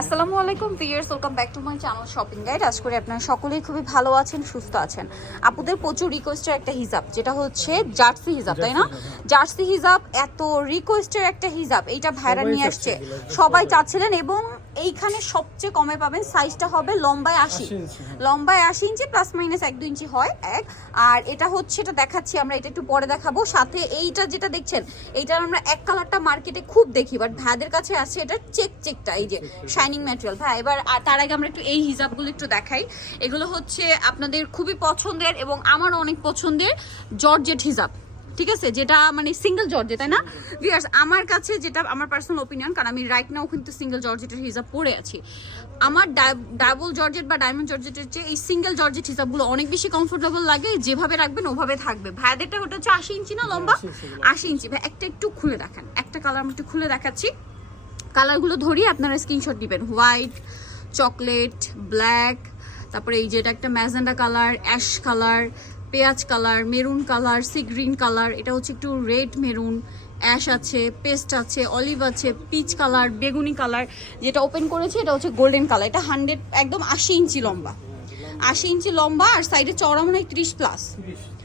আসসালামু আলাইকুম viewers welcome back to my channel shopping guide. আজ করে আপনারা সকলেই খুবই ভালো আছেন সুস্থ আছেন। আপুদের প্রচুর রিকোয়েস্টের একটা হিজাব যেটা হচ্ছে জার্সি হিজাব তাই না? জার্সি হিজাব এত রিকোয়েস্টের একটা হিজাব এইটা ভাইরা নিয়ে আসছে। সবাই চাচ্ছিলেন এবং এইখানে সবচেয়ে কমে পাবেন সাইজটা হবে লম্বায় আশি। 80 ইঞ্চি, হ্যাঁ। লম্বায় আশি ইঞ্চি প্লাস মাইনাস এক দু ইঞ্চি হয় এক। আর এটা হচ্ছে এটা দেখাচ্ছি আমরা এটা একটু পরে দেখাবো। সাথে এইটা যেটা দেখছেন এইটার আমরা এক কালারটা মার্কেটে খুব দেখি বাট ভাইদের কাছে আছে এটা চেক চেকটা এই যে শাইনিং ম্যাটেরিয়াল ভাই এবার তার আগে আমরা একটু এই হিজাবগুলো একটু দেখাই। এগুলো হচ্ছে আপনাদের খুবই পছন্দের এবং আমারও অনেক পছন্দের জর্জেট হিজাব ঠিক আছে? যেটা মানে সিঙ্গেল জর্জে তাই না? ভিয়ার্স আমার কাছে যেটা আমার পার্সোনাল ওপিনিয়ন কারণ আমি রাইট নাও কিন্তু সিঙ্গেল জর্জেটের হিসাব পরে আছি। আমার ডাবল জর্জেট বা ডায়মন্ড জর্জেটের চেয়ে এই সিঙ্গেল জর্জেট হিসাবগুলো অনেক বেশি কমফোর্টেবল লাগে যেভাবে রাখবেন ওভাবে থাকবে। ভাইয়াদেরটা ওটা হচ্ছে আশি ইঞ্চি না লম্বা? আশি ইঞ্চি ভাই একটা একটু খুলে দেখান। একটা কালার আমি একটু খুলে দেখাচ্ছি। কালারগুলো ধরিয়ে আপনারা স্ক্রিনশট দিবেন। হোয়াইট, চকলেট, ব্ল্যাক, তারপরে এই যেটা একটা ম্যাজেন্ডা কালার, অ্যাশ কালার, পেঁয়াজ colour, maroon colour, sea green colour, এটা হচ্ছে একটু রেড মেরুন, অ্যাশ আছে, পেস্ট আছে, অলিভ আছে, পিচ কালার, বেগুনি কালার, যেটা ওপেন করেছে এটা হচ্ছে গোল্ডেন কালার। এটা হান্ড্রেড, একদম আশি ইঞ্চি লম্বা। আশি ইঞ্চি লম্বা আর সাইডে চড়া মনে হয় ত্রিশ প্লাস 30 30 ইঞ্চি।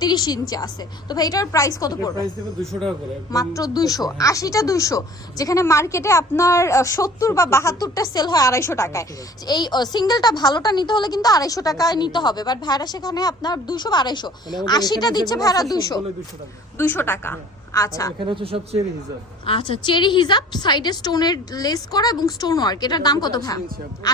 তিরিশ ইঞ্চি আছে। তো ভাই এটার প্রাইস কত পড়বে? প্রাইস দেবে 200 টাকা করে মাত্র দুইশো আশিটা দুইশো যেখানে মার্কেটে আপনার সত্তর বা বাহাত্তরটা সেল হয় আড়াইশো টাকায়। এই সিঙ্গেলটা ভালোটা নিতে হলে কিন্তু আড়াইশো টাকায় নিতে হবে। বাট ভাইরা সেখানে আপনার দুইশো বা আড়াইশো। আশিটা দিচ্ছে ভাইরা দুইশো। 200 টাকা। দুইশো টাকা। আচ্ছা। এখানে হচ্ছে সব চেরি হিসাব আচ্ছা চেরি হিজাব সাইডে স্টোনের লেস করা এবং স্টোন ওয়ার্ক। এটার দাম কত ভাই?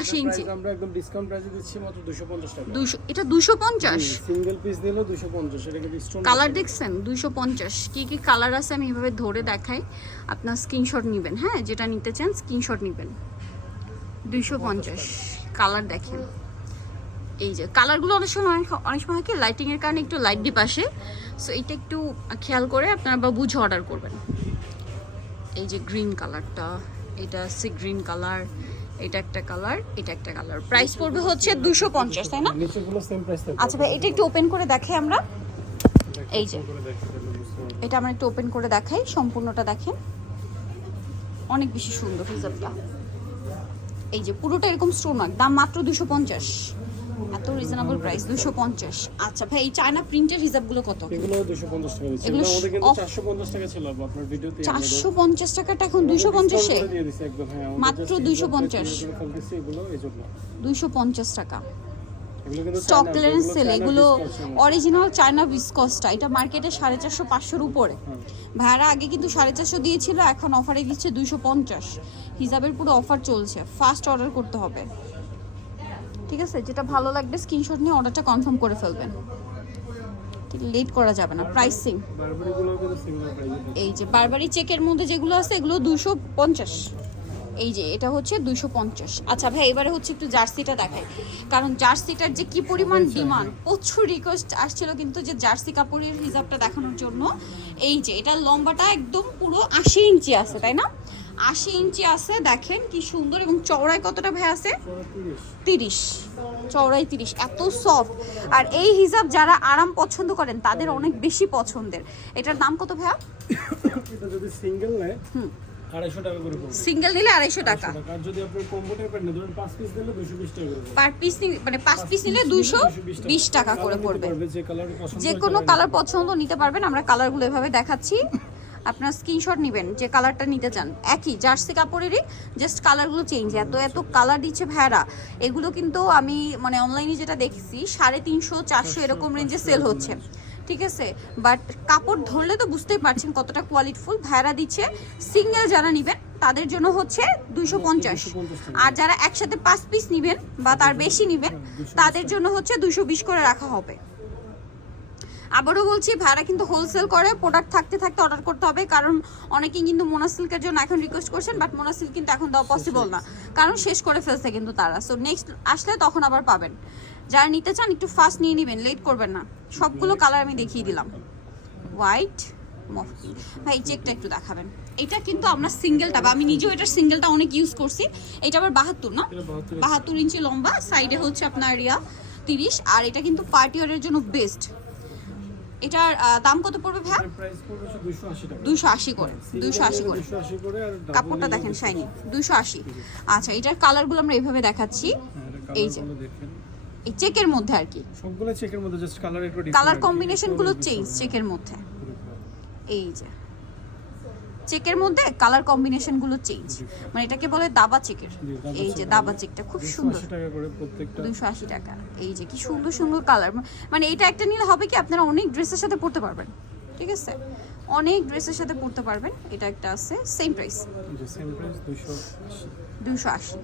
আশি ইঞ্চি আমরা একদম ডিসকাউন্ট প্রাইসে দিচ্ছি মাত্র 250 টাকা। দুইশো এটা দুশো পঞ্চাশ? সিঙ্গেল পিস দিলেও 250 এটা কিন্তু স্টোন কালার দেখছেন? দুইশো পঞ্চাশ। কী কী কালার আছে আমি এভাবে ধরে দেখাই? আপনার স্ক্রিনশট নেবেন হ্যাঁ? যেটা নিতে চান স্ক্রিনশট নেবেন। দুইশো পঞ্চাশ। কালার দেখেন। এই যে কালারগুলো অনেক সময় অনেক সময় কি লাইটিংয়ের কারণে একটু লাইট ডিপ আসে। সো এটা একটু খেয়াল করে আপনারা বা বুঝে অর্ডার করবেন। এই যে গ্রিন কালারটা এটা সি গ্রিন কালার এটা একটা কালার এটা একটা কালার প্রাইস পড়বে হচ্ছে দুশো পঞ্চাশ তাই না? আচ্ছা ভাই এটা একটু ওপেন করে দেখে আমরা। এই যে। এটা আমরা একটু ওপেন করে দেখাই সম্পূর্ণটা দেখেন। অনেক বেশি সুন্দর হিজাবটা এই যে পুরোটা এরকম স্টোন দাম মাত্র দুশো পঞ্চাশ। এত রিজনেবল প্রাইস দুশো পঞ্চাশ। আচ্ছা ভাই এই চায়না প্রিন্টের হিজাবগুলো কত? এগুলো 250 টাকা দিচ্ছি। এগুলো এগুলো আমাদের কিন্তু 450 টাকা ছিল আপনার ভিডিওতে চারশো পঞ্চাশ টাকাটা এখন দুইশো পঞ্চাশে? মাত্র 250 এগুলো এইজন্য দুইশো পঞ্চাশ টাকা। স্টক ক্লিয়ারেন্স সেল এগুলো অরিজিনাল চায়না বিসকসটা এটা মার্কেটে সাড়ে চারশো পাঁচশোর উপরে। হ্যাঁ। ভাড়া আগে কিন্তু সাড়ে চারশো দিয়েছিল এখন অফারে দিচ্ছে দুইশো পঞ্চাশ। হিসাবের পুরো অফার চলছে ফার্স্ট অর্ডার করতে হবে। ঠিক আছে? যেটা ভালো লাগবে স্ক্রিনশট নিয়ে অর্ডারটা কনফার্ম করে ফেলবেন। লেট করা যাবে না প্রাইসে এই যে বারবারি চেকের মধ্যে যেগুলো আছে এগুলো দুশো পঞ্চাশ। এই যে এটা হচ্ছে দুশো পঞ্চাশ। আচ্ছা ভাই এবারে হচ্ছে একটু জার্সিটা দেখাই। কারণ জার্সিটার যে কি পরিমাণ ডিমান্ড প্রচুর রিকোয়েস্ট আসছিল কিন্তু যে জার্সি কাপড়ের হিসাবটা দেখানোর জন্য। এই যে এটা লম্বাটা একদম পুরো আশি ইঞ্চি আছে তাই না? আশি ইঞ্চি আছে দেখেন কি সুন্দর এবং চওড়ায় কতটা ভাই আছে? তিরিশ। চওড়াই তিরিশ এত সফট আর এই হিসাব যারা আরাম পছন্দ করেন তাদের অনেক বেশি পছন্দের। এটার দাম কত ভাইয়া? যদি সিঙ্গেল নেয় সিঙ্গেল নিলে আড়াইশো টাকা। দুশো। পার পিস মানে পাঁচ পিস নিলে দুইশো বিশ টাকা করে পড়বে। যে কোনো কালার কালার পছন্দ নিতে পারবেন আমরা কালারগুলো এভাবে দেখাচ্ছি। আপনার স্ক্রিনশট নেবেন যে কালারটা নিতে চান। একই জার্সি কাপড়েরই জাস্ট কালারগুলো চেঞ্জ এত এত কালার দিচ্ছে ভেড়া এগুলো কিন্তু আমি মানে অনলাইনে যেটা দেখছি সাড়ে তিনশো চারশো এরকম রেঞ্জে সেল হচ্ছে। ঠিক আছে? বাট কাপড় ধরলে তো বুঝতেই পারছেন কতটা কোয়ালিটিফুল ভ্যারা দিচ্ছে সিঙ্গেল যারা নেবেন তাদের জন্য হচ্ছে দুইশো পঞ্চাশ। আর যারা একসাথে পাঁচ পিস নেবেন বা তার বেশি নেবেন তাদের জন্য হচ্ছে দুইশো বিশ করে রাখা হবে। আবারও বলছি ভাড়া কিন্তু হোলসেল করে প্রোডাক্ট থাকতে থাকতে অর্ডার করতে হবে। কারণ অনেকেই কিন্তু মোনাসিল্কের জন্য এখন রিকোয়েস্ট করছেন বাট মোনাসিল্ক কিন্তু এখন দেওয়া পসিবল না। কারণ শেষ করে ফেলছে কিন্তু তারা। সো নেক্সট আসলে তখন আবার পাবেন। যারা নিতে চান একটু ফাস্ট নিয়ে নেবেন লেট করবেন না। সবগুলো কালার আমি দেখিয়ে দিলাম। হোয়াইট ভাই চেকটা একটু দেখাবেন। এটা কিন্তু আমরা সিঙ্গেলটা বা আমি নিজেও এটার সিঙ্গেলটা অনেক ইউজ করছি। এটা আবার বাহাত্তর না? বাহাত্তর ইঞ্চি লম্বা সাইডে হচ্ছে আপনার ইয়া তিরিশ। আর এটা কিন্তু পার্টি ওয়ারের জন্য বেস্ট এটার দাম কত পড়বে ভাই? এটার প্রাইস পড়বে হচ্ছে 280 টাকা। দুইশো আশি করে দুইশো আশি করে। 280 করে আর double কাপড়টা দেখেন 200 শাইনি দুইশো আশি। আচ্ছা এটার কালারগুলো আমরা এইভাবে দেখাচ্ছি। হ্যাঁ, এই যে। এই চেকের মধ্যে আর কি। সবগুলো চেকের মধ্যে জাস্ট কালার একটু কালার আর কি। কম্বিনেশনগুলো একটু চেঞ্জ চেকের মধ্যে। এই যে। চেকের মধ্যে কালার কম্বিনেশনগুলো চেঞ্জ মানে এটাকে বলে দাবা চেকের এই যে দাবা চেকটা খুব সুন্দর। দুশো আশি টাকা। এই যে কি সুন্দর সুন্দর কালার মানে এটা একটা নিলে হবে কি আপনারা অনেক ড্রেসের সাথে পরতে পারবেন। ঠিক আছে? অনেক ড্রেসের সাথে পরতে পারবেন। এটা একটা আছে সেম প্রাইস যে সেম প্রাইস 280 দুশো আশি।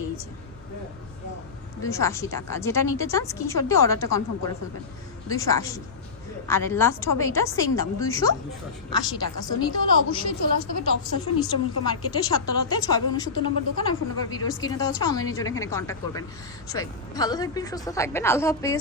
এই যে। দুশো আশি টাকা। যেটা নিতে চান স্ক্রিনশট দিয়ে অর্ডারটা কনফার্ম করে ফেলবেন। দুইশো আশি। আর লাস্ট হবে এটা সেম দাম, দুইশো 280 আশি টাকা। সো নিতে হলে অবশ্যই চলে আসতে হবে টপ সেশন ইস্টারমুলকা মার্কেটে সাততলাতে। ছয় উনসত্তর নম্বর দোকান আর ফোন নম্বর ভিডিওস কিনে দেওয়া হচ্ছে অনলাইনের জন্য এখানে কন্ট্যাক্ট করবেন। সবাই ভালো থাকবেন, সুস্থ থাকবেন। আল্লাহ হাফিজ।